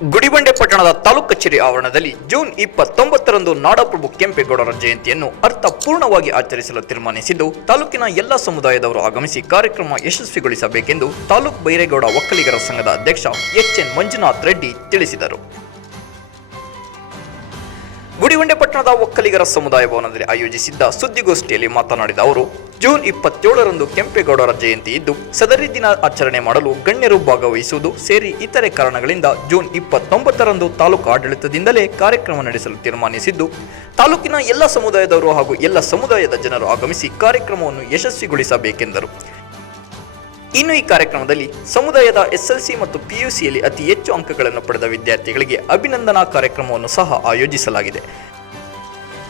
ಗುಡಿಬಂಡೆ ಪಟ್ಟಣದ ತಾಲೂಕು ಕಚೇರಿ ಆವರಣದಲ್ಲಿ ಜೂನ್ ಇಪ್ಪತ್ತೊಂಬತ್ತರಂದು ನಾಡಪ್ರಭು ಕೆಂಪೇಗೌಡರ ಜಯಂತಿಯನ್ನು ಅರ್ಥಪೂರ್ಣವಾಗಿ ಆಚರಿಸಲು ತೀರ್ಮಾನಿಸಿದ್ದು, ತಾಲೂಕಿನ ಎಲ್ಲ ಸಮುದಾಯದವರು ಆಗಮಿಸಿ ಕಾರ್ಯಕ್ರಮ ಯಶಸ್ವಿಗೊಳಿಸಬೇಕೆಂದು ತಾಲೂಕು ಬೈರೇಗೌಡ ಒಕ್ಕಲಿಗರ ಸಂಘದ ಅಧ್ಯಕ್ಷ ಎಚ್ ಎನ್ ಮಂಜುನಾಥ್ ರೆಡ್ಡಿ ತಿಳಿಸಿದರು. ಗುಡಿಬಂಡೆ ಪಟ್ಟಣದ ಒಕ್ಕಲಿಗರ ಸಮುದಾಯ ಭವನದಲ್ಲಿ ಆಯೋಜಿಸಿದ್ದ ಸುದ್ದಿಗೋಷ್ಠಿಯಲ್ಲಿ ಮಾತನಾಡಿದ ಅವರು, ಜೂನ್ ಇಪ್ಪತ್ತೇಳರಂದು ಕೆಂಪೇಗೌಡರ ಜಯಂತಿ ಇದ್ದು, ಸದರಿ ದಿನ ಆಚರಣೆ ಮಾಡಲು ಗಣ್ಯರು ಭಾಗವಹಿಸುವುದು ಸೇರಿ ಇತರೆ ಕಾರಣಗಳಿಂದ ಜೂನ್ ಇಪ್ಪತ್ತೊಂಬತ್ತರಂದು ತಾಲೂಕು ಆಡಳಿತದಿಂದಲೇ ಕಾರ್ಯಕ್ರಮ ನಡೆಸಲು ತೀರ್ಮಾನಿಸಿದ್ದು, ತಾಲೂಕಿನ ಎಲ್ಲ ಸಮುದಾಯದವರು ಹಾಗೂ ಎಲ್ಲ ಸಮುದಾಯದ ಜನರು ಆಗಮಿಸಿ ಕಾರ್ಯಕ್ರಮವನ್ನು ಯಶಸ್ವಿಗೊಳಿಸಬೇಕೆಂದರು. ಇನ್ನು ಈ ಕಾರ್ಯಕ್ರಮದಲ್ಲಿ ಸಮುದಾಯದ ಎಸ್ಎಲ್ಸಿ ಮತ್ತು ಪಿಯುಸಿಯಲ್ಲಿ ಅತಿ ಹೆಚ್ಚು ಅಂಕಗಳನ್ನು ಪಡೆದ ವಿದ್ಯಾರ್ಥಿಗಳಿಗೆ ಅಭಿನಂದನಾ ಕಾರ್ಯಕ್ರಮವನ್ನು ಸಹ ಆಯೋಜಿಸಲಾಗಿದೆ.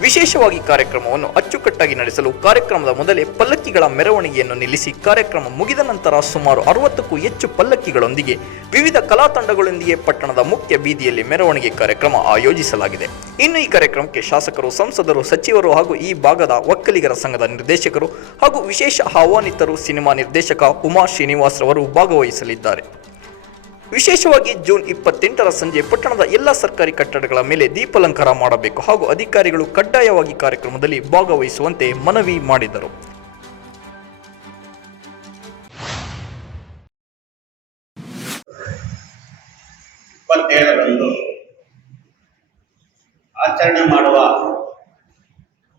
ವಿಶೇಷವಾಗಿ ಕಾರ್ಯಕ್ರಮವನ್ನು ಅಚ್ಚುಕಟ್ಟಾಗಿ ನಡೆಸಲು ಕಾರ್ಯಕ್ರಮದ ಮೊದಲೇ ಪಲ್ಲಕ್ಕಿಗಳ ಮೆರವಣಿಗೆಯನ್ನು ನಿಲ್ಲಿಸಿ ಕಾರ್ಯಕ್ರಮ ಮುಗಿದ ನಂತರ ಸುಮಾರು ಅರವತ್ತಕ್ಕೂ ಹೆಚ್ಚು ಪಲ್ಲಕ್ಕಿಗಳೊಂದಿಗೆ ವಿವಿಧ ಕಲಾ ತಂಡಗಳೊಂದಿಗೆ ಪಟ್ಟಣದ ಮುಖ್ಯ ಬೀದಿಯಲ್ಲಿ ಮೆರವಣಿಗೆ ಕಾರ್ಯಕ್ರಮ ಆಯೋಜಿಸಲಾಗಿದೆ. ಇನ್ನು ಈ ಕಾರ್ಯಕ್ರಮಕ್ಕೆ ಶಾಸಕರು, ಸಂಸದರು, ಸಚಿವರು ಹಾಗೂ ಈ ಭಾಗದ ಒಕ್ಕಲಿಗರ ಸಂಘದ ನಿರ್ದೇಶಕರು ಹಾಗೂ ವಿಶೇಷ ಆಹ್ವಾನಿತರು ಸಿನಿಮಾ ನಿರ್ದೇಶಕ ಉಮಾ ಶ್ರೀನಿವಾಸ್ ರವರು ಭಾಗವಹಿಸಲಿದ್ದಾರೆ. ವಿಶೇಷವಾಗಿ ಜೂನ್ ಇಪ್ಪತ್ತೆಂಟರ ಸಂಜೆ ಪಟ್ಟಣದ ಎಲ್ಲ ಸರ್ಕಾರಿ ಕಟ್ಟಡಗಳ ಮೇಲೆ ದೀಪಾಲಂಕಾರ ಮಾಡಬೇಕು ಹಾಗೂ ಅಧಿಕಾರಿಗಳು ಕಡ್ಡಾಯವಾಗಿ ಕಾರ್ಯಕ್ರಮದಲ್ಲಿ ಭಾಗವಹಿಸುವಂತೆ ಮನವಿ ಮಾಡಿದರು. ಆಚರಣೆ ಮಾಡುವ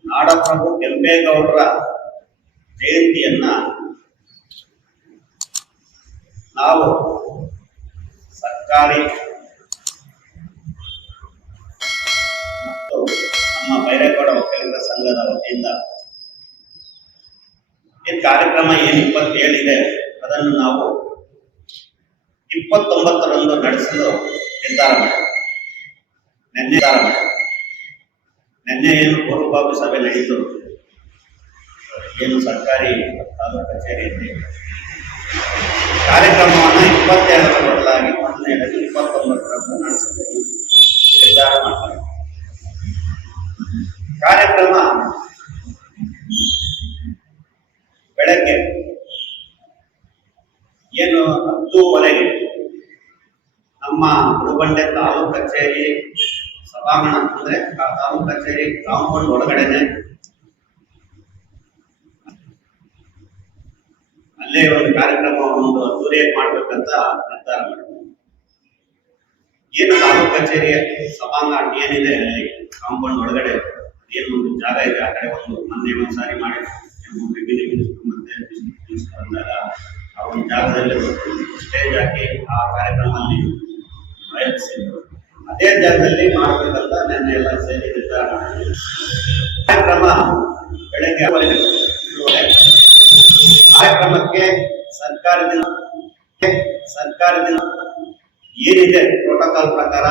ನಾಡಪ್ರಭು ಕೆಂಪೇಗೌಡರ ಜಯಂತಿಯನ್ನ ನಾವು ಸರ್ಕಾರಿ ಮತ್ತು ನಮ್ಮ ಬೈರೇಗೌಡ ಸಂಘದ ವತಿಯಿಂದ ಈ ಕಾರ್ಯಕ್ರಮ ಏನು ಇಪ್ಪತ್ತೇಳಿದೆ, ಅದನ್ನು ನಾವು ಇಪ್ಪತ್ತೊಂಬತ್ತರಂದು ನಡೆಸಲು ನಿರ್ಧಾರ ಮಾಡಿ ನಿನ್ನೆ ನಿನ್ನೆ ಏನು ಪೂರ್ವಭಾವಿ ಸಭೆ ನಡೆಯಿತು. ಏನು ಸರ್ಕಾರಿ ತಾಲೂಕು ಕಚೇರಿಯಲ್ಲಿ ಕಾರ್ಯಕ್ರಮವನ್ನು ಇಪ್ಪತ್ತೆರಡರ ಬದಲಾಗಿ ನಡೆಸಬೇಕು ನಿರ್ಧಾರ ಕಾರ್ಯಕ್ರಮ ಬೆಳಗ್ಗೆ ಏನು ಹತ್ತೂವರೆಗೆ ನಮ್ಮ ಹುಡುಬಂಡೆ ತಾಲೂಕು ಕಚೇರಿ ಸಭಾಂಗಣ ಅಂದ್ರೆ ಆ ತಾಲೂಕು ಕಚೇರಿ ಕಾಂಪೌಂಡ್ ಒಳಗಡೆನೆ ಅಲ್ಲೇ ಒಂದು ಕಾರ್ಯಕ್ರಮ ಒಂದು ಅದ್ದೂರಿಯಾಗಿ ಮಾಡ್ಬೇಕಂತ ನಿರ್ಧಾರ ಏನು ತಾಲೂಕು ಕಚೇರಿಯ ಸಭಾಂಗಣ ಏನಿದೆ ಅಲ್ಲಿ ಕಾಂಪೌಂಡ್ ಒಳಗಡೆ ಏನು ಒಂದು ಜಾಗ ಇದೆ, ಆ ಕಡೆ ಒಂದು ಮೊನ್ನೆ ಒಂದ್ಸಾರಿ ಮಾಡಿ ಮತ್ತೆ ಬಂದಾಗ ಆ ಒಂದು ಜಾಗದಲ್ಲಿ ಸ್ಟೇಜ್ ಹಾಕಿ ಆ ಕಾರ್ಯಕ್ರಮದಲ್ಲಿ ಆಯೋಜಿಸಿದ್ರು ಅದೇ ಜಾಗದಲ್ಲಿ ಮಾಡಬೇಕಂತ ನನ್ನ ಎಲ್ಲ ಸೇರಿ ನಿರ್ಧಾರ. ಕಾರ್ಯಕ್ರಮ ಬೆಳಗ್ಗೆ. ಕಾರ್ಯಕ್ರಮಕ್ಕೆ ಸರ್ಕಾರದಿಂದ ಸರ್ಕಾರದಿಂದ ಏನಿದೆ ಪ್ರೋಟೋಕಾಲ್ ಪ್ರಕಾರ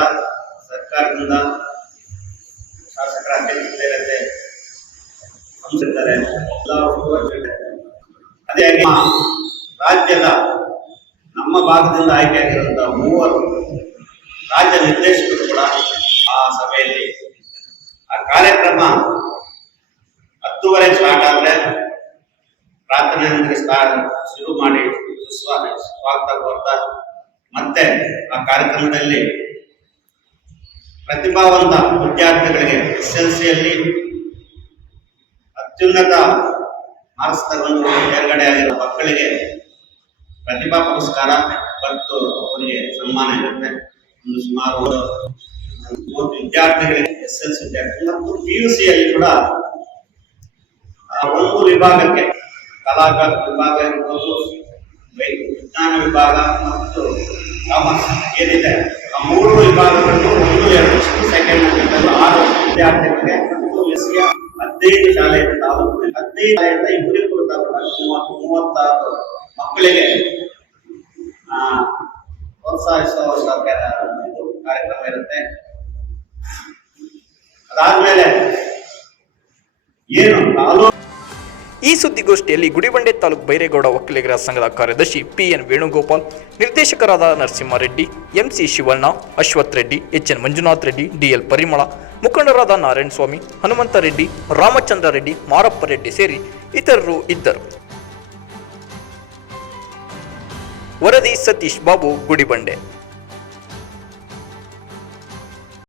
ಸರ್ಕಾರದಿಂದ ಶಾಸಕರ ಅಧ್ಯಕ್ಷತೆ ಒಟ್ಟುಗೂಡಿಸಿದ್ದಾರೆ. ಅದೇ ರಾಜ್ಯದ ನಮ್ಮ ಭಾಗದಿಂದ ಆಯ್ಕೆಯಾಗಿರುವಂತಹ ಮೂವರು ರಾಜ್ಯ ನಿರ್ದೇಶಕರು ಕೂಡ ಆ ಸಭೆಯಲ್ಲಿ ಆ ಕಾರ್ಯಕ್ರಮ ಹತ್ತುವರೆ ಸ್ಟಾರ್ಟ್ ಆದ್ರೆ ಪ್ರಾರ್ಥನೆಯೊಂದಿಗೆ ಸ್ನಾನ ಶುರು ಮಾಡಿ ಸ್ವಾಮಿ ಸ್ವಾಗತ ಕೋರ್ತಾ ಮತ್ತೆ ಆ ಕಾರ್ಯಕ್ರಮದಲ್ಲಿ ಪ್ರತಿಭಾವಂತ ವಿದ್ಯಾರ್ಥಿಗಳಿಗೆ ಎಸ್ ಎಲ್ ಸಿಯಲ್ಲಿ ಅತ್ಯುನ್ನತ ಮಾರ್ಕ್ಸ್ ತಗೊಂಡು ತೇರ್ಗಡೆ ಆಗಿರೋ ಮಕ್ಕಳಿಗೆ ಪ್ರತಿಭಾ ಪುರಸ್ಕಾರ ಮತ್ತು ಅವರಿಗೆ ಸನ್ಮಾನ ಇರುತ್ತೆ. ಒಂದು ಸುಮಾರು ಮೂವತ್ತು ವಿದ್ಯಾರ್ಥಿಗಳಿಗೆ ಎಸ್ ಎಲ್ ಸಿ ವಿದ್ಯಾರ್ಥಿ ಮತ್ತು ಪಿ ಯು ಸಿಯಲ್ಲಿ ಕೂಡ ಒಂದು ವಿಭಾಗಕ್ಕೆ ಕಲಾ ವಿಭಾಗ ಇರ್ಬೋದು ವೈ- ವಿಜ್ಞಾನ ವಿಭಾಗ ಮತ್ತು ಕಾಮರ್ಸ್ ಏನಿದೆ ಆ ಮೂರು ವಿಭಾಗಗಳನ್ನು ಒಂದು ಎರಡು ಸೆಕೆಂಡ್ ಆಗಿದ್ದಲ್ಲ ಆರು ವಿದ್ಯಾರ್ಥಿಗಳಿಗೆ ಮತ್ತು ಎಸ್ಸಿಯ ಹದಿನೈದು ಶಾಲೆಯಿಂದ ತಾಲೂಕು ಹದಿನೈದು ಶಾಲೆಯಿಂದ ಇಬ್ಬರಿಗೂ ಕೂಡ ಮೂವತ್ತು ಮೂವತ್ತಾರು ಮಕ್ಕಳಿಗೆ ಆ, ಪ್ರೋತ್ಸಾಹಿಸುವ ಸ- ಇದು ಕಾರ್ಯಕ್ರಮ ಇರುತ್ತೆ ಅದಾದ್ಮೇಲೆ ಏನು ತಾಲೂಕು ಈ ಸುದ್ದಿಗೋಷ್ಠಿಯಲ್ಲಿ ಗುಡಿಬಂಡೆ ತಾಲೂಕು ಬೈರೇಗೌಡ ಒಕ್ಕಲಿಗರ ಸಂಘದ ಕಾರ್ಯದರ್ಶಿ ಪಿಎನ್ ವೇಣುಗೋಪಾಲ್, ನಿರ್ದೇಶಕರಾದ Narasimhareddy, MC Shivanna, Ashwath Reddy H N Manjunath Reddy, DL Parimala, ಮುಖಂಡರಾದ ನಾರಾಯಣ ಸ್ವಾಮಿ, ಹನುಮಂತ ರೆಡ್ಡಿ, ರಾಮಚಂದ್ರ ರೆಡ್ಡಿ, ಮಾರಪ್ಪ ರೆಡ್ಡಿ ಸೇರಿ ಇತರರು ಇದ್ದರು. ವರದಿ ಸತೀಶ್ ಬಾಬು, ಗುಡಿಬಂಡೆ.